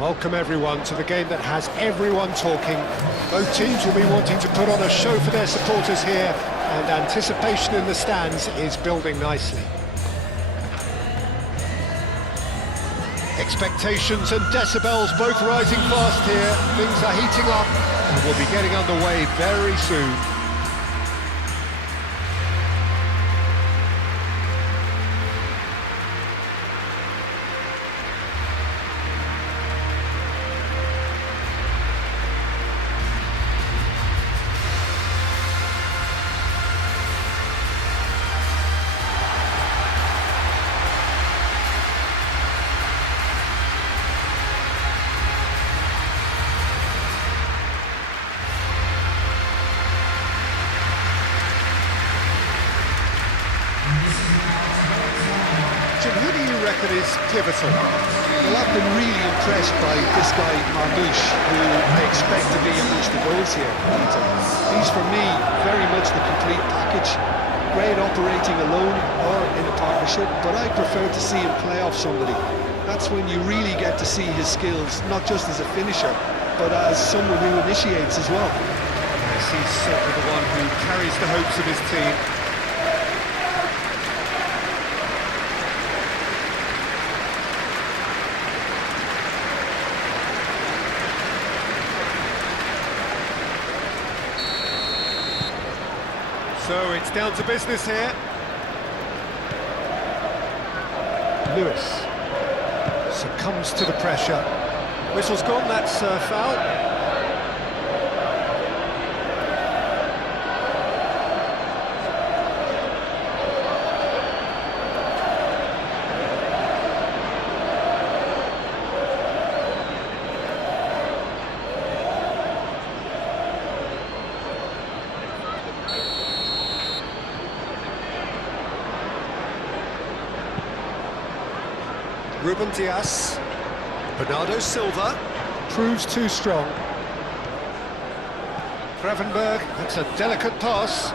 Welcome everyone to the game that has everyone talking. Both teams will be wanting to put on a show for their supporters here, and anticipation in the stands is building nicely. Expectations and decibels both rising fast here. Things are heating up and we'll be getting underway very soon. Who do you reckon is pivotal? Well, I've been really impressed by this guy, Marmoush, who I expect to be amongst the goals here, Peter. He's, for me, very much the complete package. Great operating alone or in a partnership, but I prefer to see him play off somebody. That's when you really get to see his skills, not just as a finisher, but as someone who initiates as well. Yes, he's certainly the one who carries the hopes of his team. So it's down to business here. Lewis succumbs to the pressure. Whistle's gone, that's foul. Ruben Dias, Bernardo Silva, proves too strong. Gravenberg, that's a delicate pass.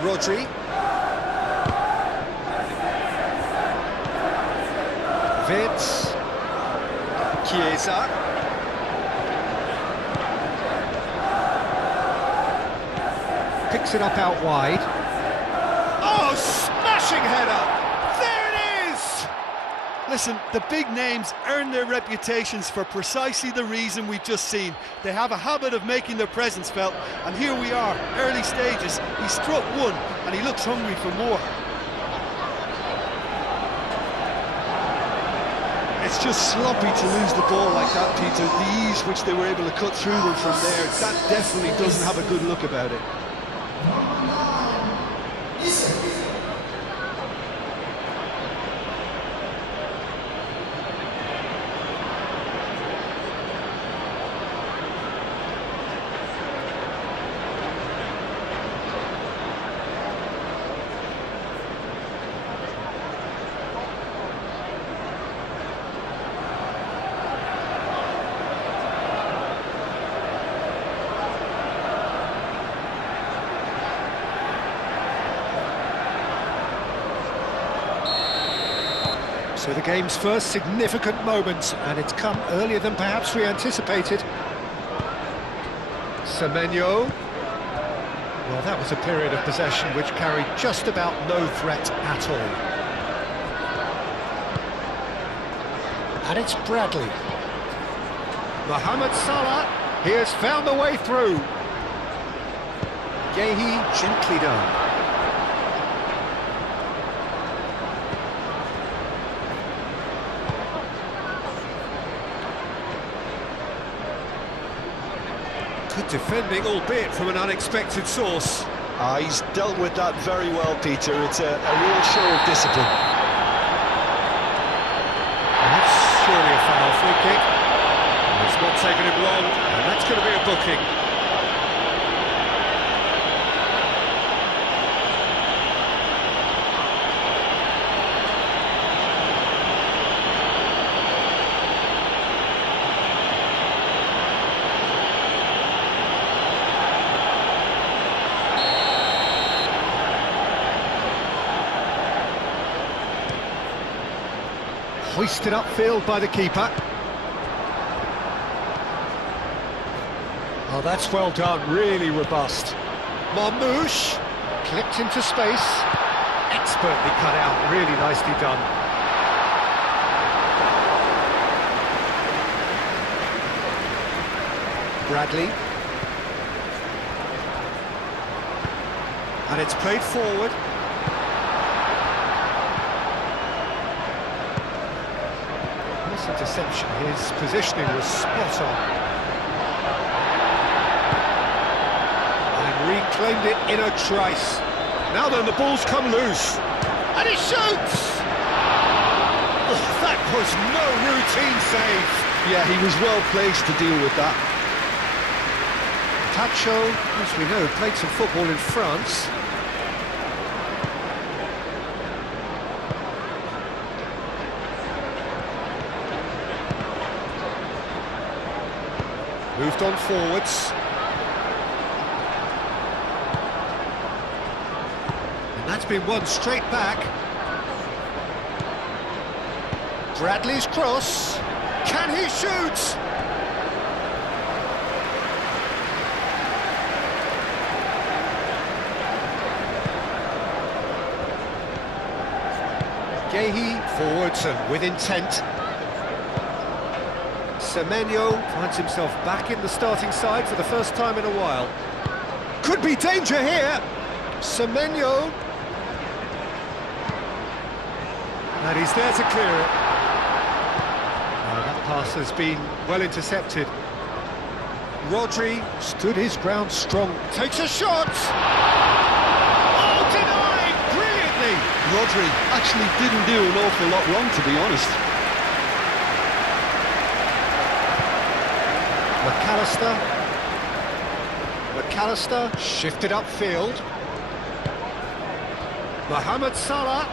Rodri. Vitz. Chiesa. Picks it up out wide. Oh, smashing header! There it is! Listen, the big names earn their reputations for precisely the reason we've just seen. They have a habit of making their presence felt, and here we are, early stages. He struck one, and he looks hungry for more. It's just sloppy to lose the ball like that, Peter. The ease which they were able to cut through them from there, that definitely doesn't have a good look about it. So the game's first significant moment, and it's come earlier than perhaps we anticipated. Semenyo. Well, that was a period of possession which carried just about no threat at all. And it's Bradley. Mohamed Salah, he has found the way through. Yehi, gently done. Good defending, albeit from an unexpected source. He's dealt with that very well, Peter. It's a real show of discipline. And that's surely a foul free kick. It's not taken him long, and that's going to be a booking. Hoisted upfield by the keeper. Oh, that's well done, really robust. Marmoush, clipped into space. Expertly cut out, really nicely done. Bradley. And it's played forward. Nice interception, his positioning was spot on. Reclaimed it in a trice. Now then, the ball's come loose. And he shoots! Oh, that was no routine save. Yeah, he was well placed to deal with that. Tacho, as we know, played some football in France. Moved on forwards. That's been won straight back. Bradley's cross. Can he shoot? Gehi forwards and with intent. Semenyo finds himself back in the starting side for the first time in a while. Could be danger here. Semenyo. And he's there to clear it. Oh, that pass has been well intercepted. Rodri stood his ground strong. Takes a shot! Oh, denied! Brilliantly! Rodri actually didn't do an awful lot wrong, to be honest. McAllister shifted upfield. Mohamed Salah.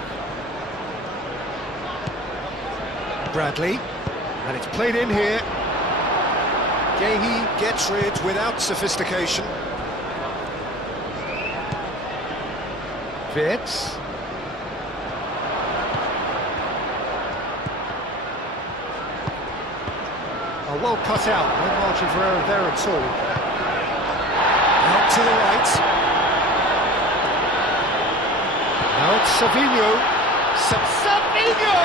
Bradley, and it's played in here. Gehi gets rid without sophistication. Wirtz. Oh, well cut out, no margin for error there at all. Out to the right. Now it's Savinho. Savinho!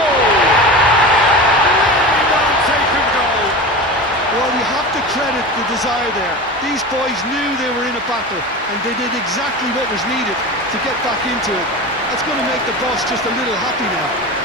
Well, you have to credit the desire there. These boys knew they were in a battle, and they did exactly what was needed to get back into it. That's going to make the boss just a little happy now.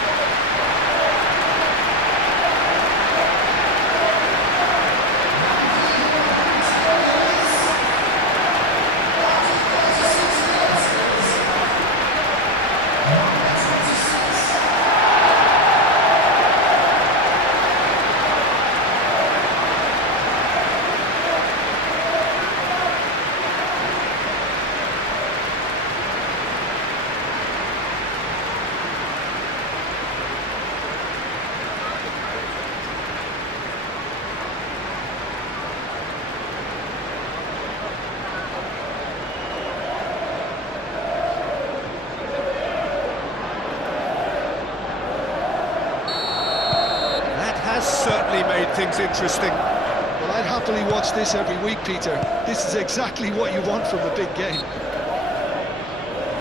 Certainly made things interesting. Well, I'd happily watch this every week, Peter. This is exactly what you want from a big game.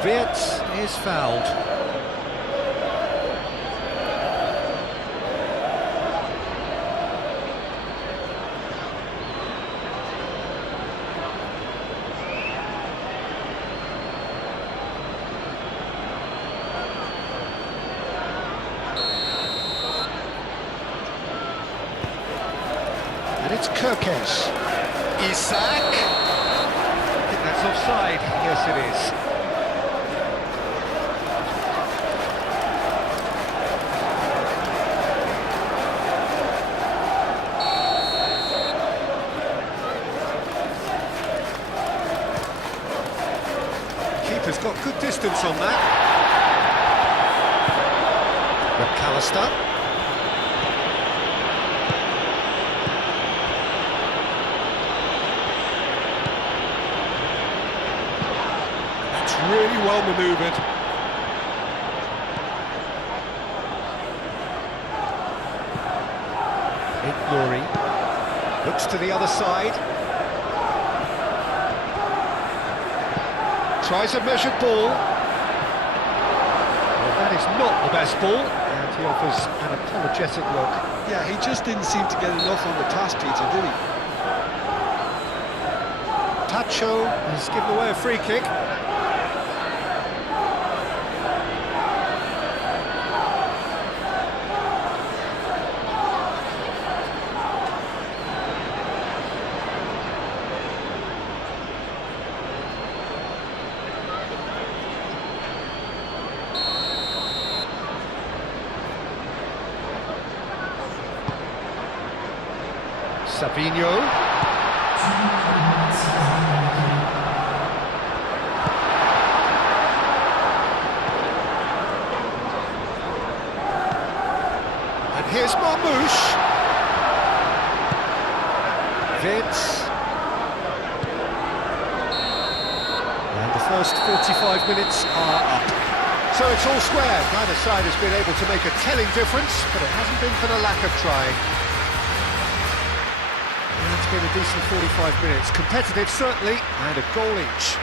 Wirtz is fouled. It's Kirkesh. Isak. I think that's offside. Yes, it is. Keeper's got good distance on that. McAllister. Really well manoeuvred. Nuri looks to the other side. Tries a measured ball. Well, that is not the best ball, and he offers an apologetic look. Yeah, he just didn't seem to get enough on the pass, Peter, did he? Tacho has given away a free kick. Savinho. And here's Marmoush. Vitz. And the first 45 minutes are up. So it's all square. Neither side has been able to make a telling difference, but it hasn't been for the lack of trying. It's been a decent 45 minutes. Competitive, certainly, and a goal each.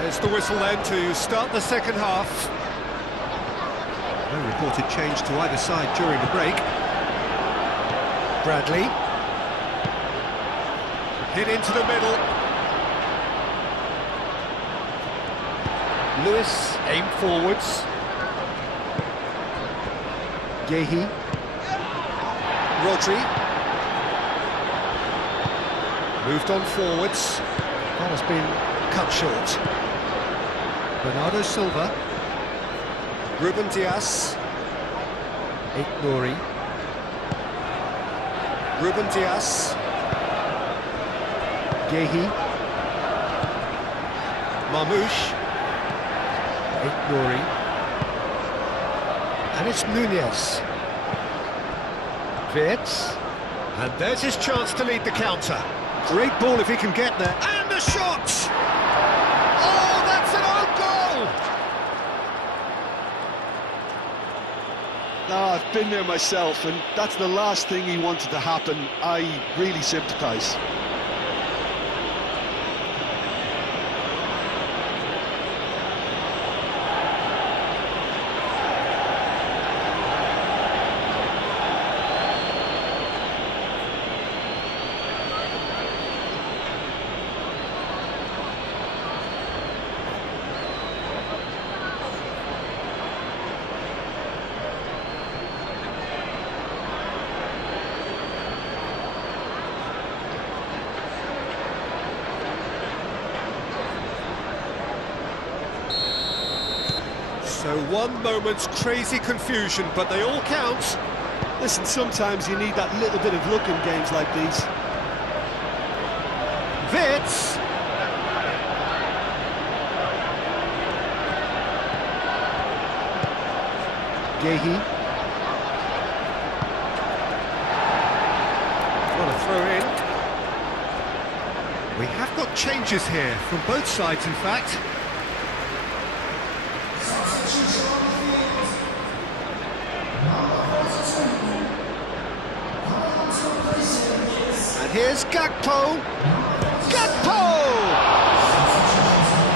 There's the whistle then to start the second half. No reported change to either side during the break. Bradley. Hit into the middle. Lewis aimed forwards. Yehi. Rodri. Moved on forwards. That has been cut short. Bernardo Silva. Ruben Dias. Nuri. Ruben Dias. Yehi. Marmoush. Nuri. And it's Nunez. Vitz. And there's his chance to lead the counter. Great ball if he can get there. And the shot! Oh, that's an own goal! No, I've been there myself, and that's the last thing he wanted to happen. I really sympathise. So one moment's crazy confusion, but they all count. Listen, sometimes you need that little bit of luck in games like these. Vitz. Yehi. What a throw in. We have got changes here, from both sides in fact. And here's Gakpo. Gakpo!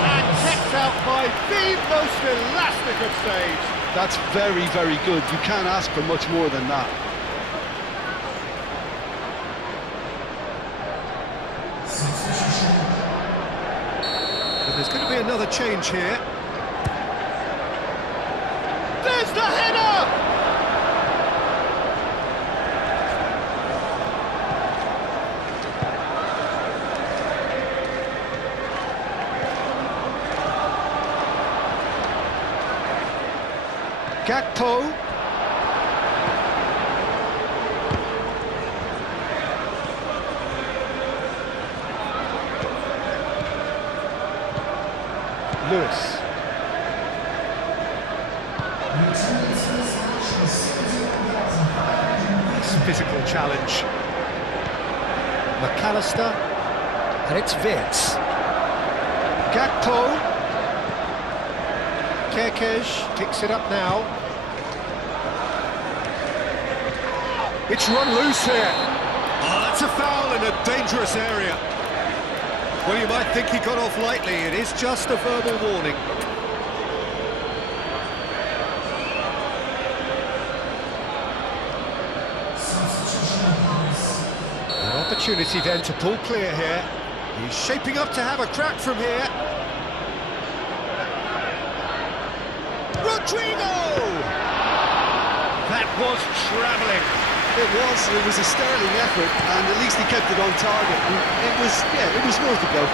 And kept out by the most elastic of saves. That's very, very good. You can't ask for much more than that. But there's going to be another change here. There's the header! Gakpo. Lewis. Nice physical challenge. McAllister. And it's Wirtz. Gakpo. Kerkez picks it up now. It's run loose here. Oh, that's a foul in a dangerous area. Well, you might think he got off lightly. It is just a verbal warning. An opportunity then to pull clear here. He's shaping up to have a crack from here. Rodrigo! That was travelling. It was a sterling effort, and at least he kept it on target. It was worth a go.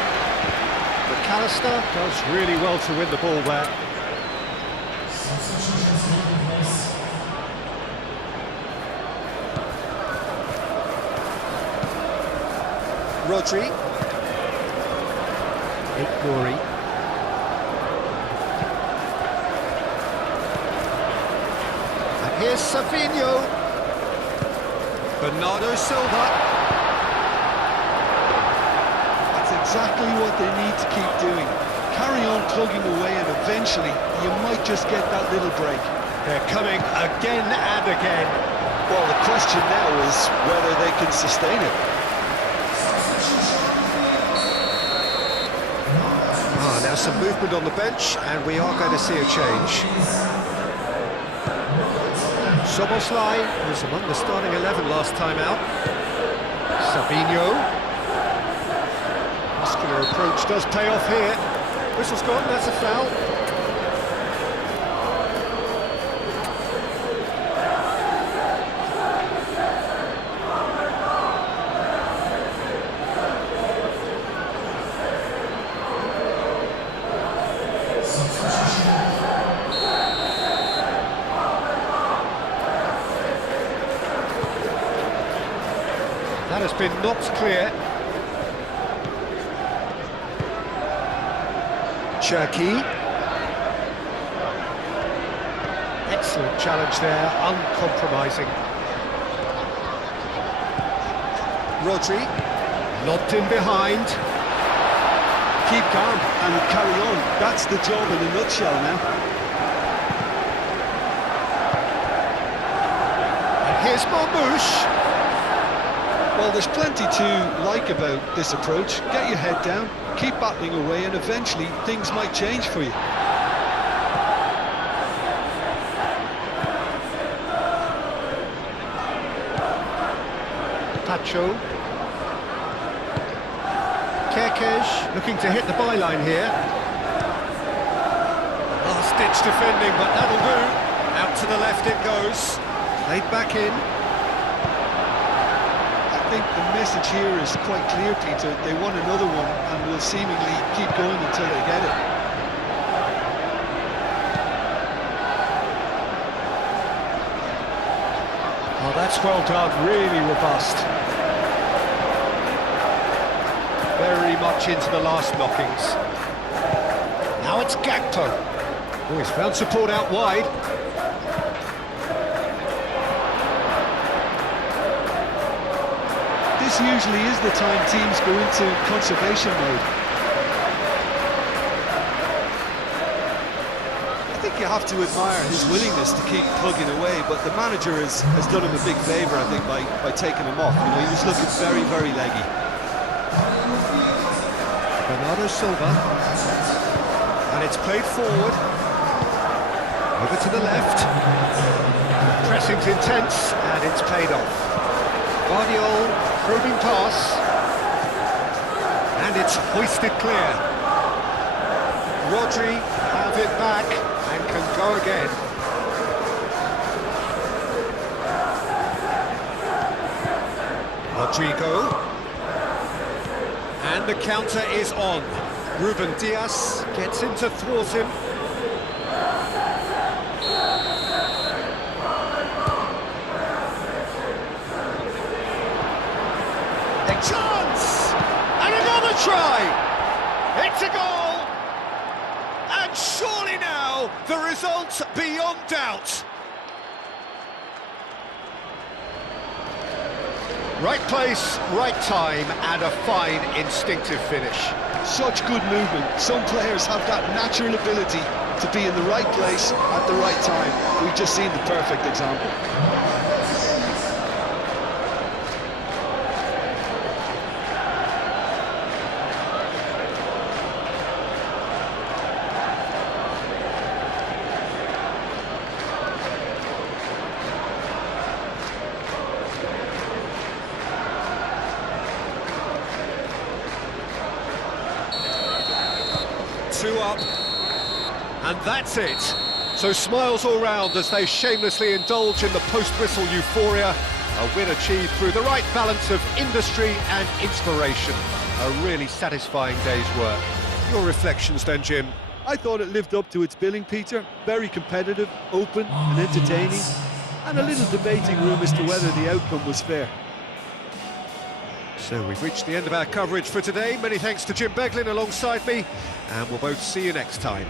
McAllister does really well to win the ball there. Rodri. Ignory. And here's Savinho. Bernardo Silva. That's exactly what they need to keep doing. Carry on plugging away, and eventually you might just get that little break. They're coming again and again. Well, the question now is whether they can sustain it. Now some movement on the bench, and we are going to see a change. Soboslai was among the starting 11 last time out. Savinho. Muscular approach does pay off here. Whistle's gone, that's a foul. That has been knocked clear. Cherki. Excellent challenge there, uncompromising. Rodri. Lobbed in behind. Keep calm and carry on. That's the job in a nutshell now. And here's Marmoush. Well, there's plenty to like about this approach. Get your head down, keep battling away, and eventually things might change for you. Pacho. Kerkez looking to hit the byline here. Last-ditch defending, but that'll do. Out to the left it goes. Played back in. I think the message here is quite clear, Peter. They want another one and will seemingly keep going until they get it. Oh, that's well done, really robust. Very much into the last knockings. Now it's Gakpo. Oh, he's found support out wide. This usually is the time teams go into conservation mode. I think you have to admire his willingness to keep plugging away, but the manager has done him a big favour, I think, by taking him off. You know, he was looking very, very leggy. Bernardo Silva. And it's played forward. Over to the left. Pressing's intense, and it's paid off. Guardiola. Probing pass, and it's hoisted clear. Rodri has it back and can go again. Rodrigo, and the counter is on. Ruben Dias gets in to thwart him. Chance! And another try! It's a goal! And surely now, the result's beyond doubt. Right place, right time, and a fine instinctive finish. Such good movement. Some players have that natural ability to be in the right place at the right time. We've just seen the perfect example. 2 up, and that's it. So smiles all round as they shamelessly indulge in the post-whistle euphoria. A win achieved through the right balance of industry and inspiration. A really satisfying day's work. Your reflections then, Jim? I thought it lived up to its billing, Peter. Very competitive, open and entertaining, and a little debating room as to whether the outcome was fair. So we've reached the end of our coverage for today. Many thanks to Jim Beglin alongside me, and we'll both see you next time.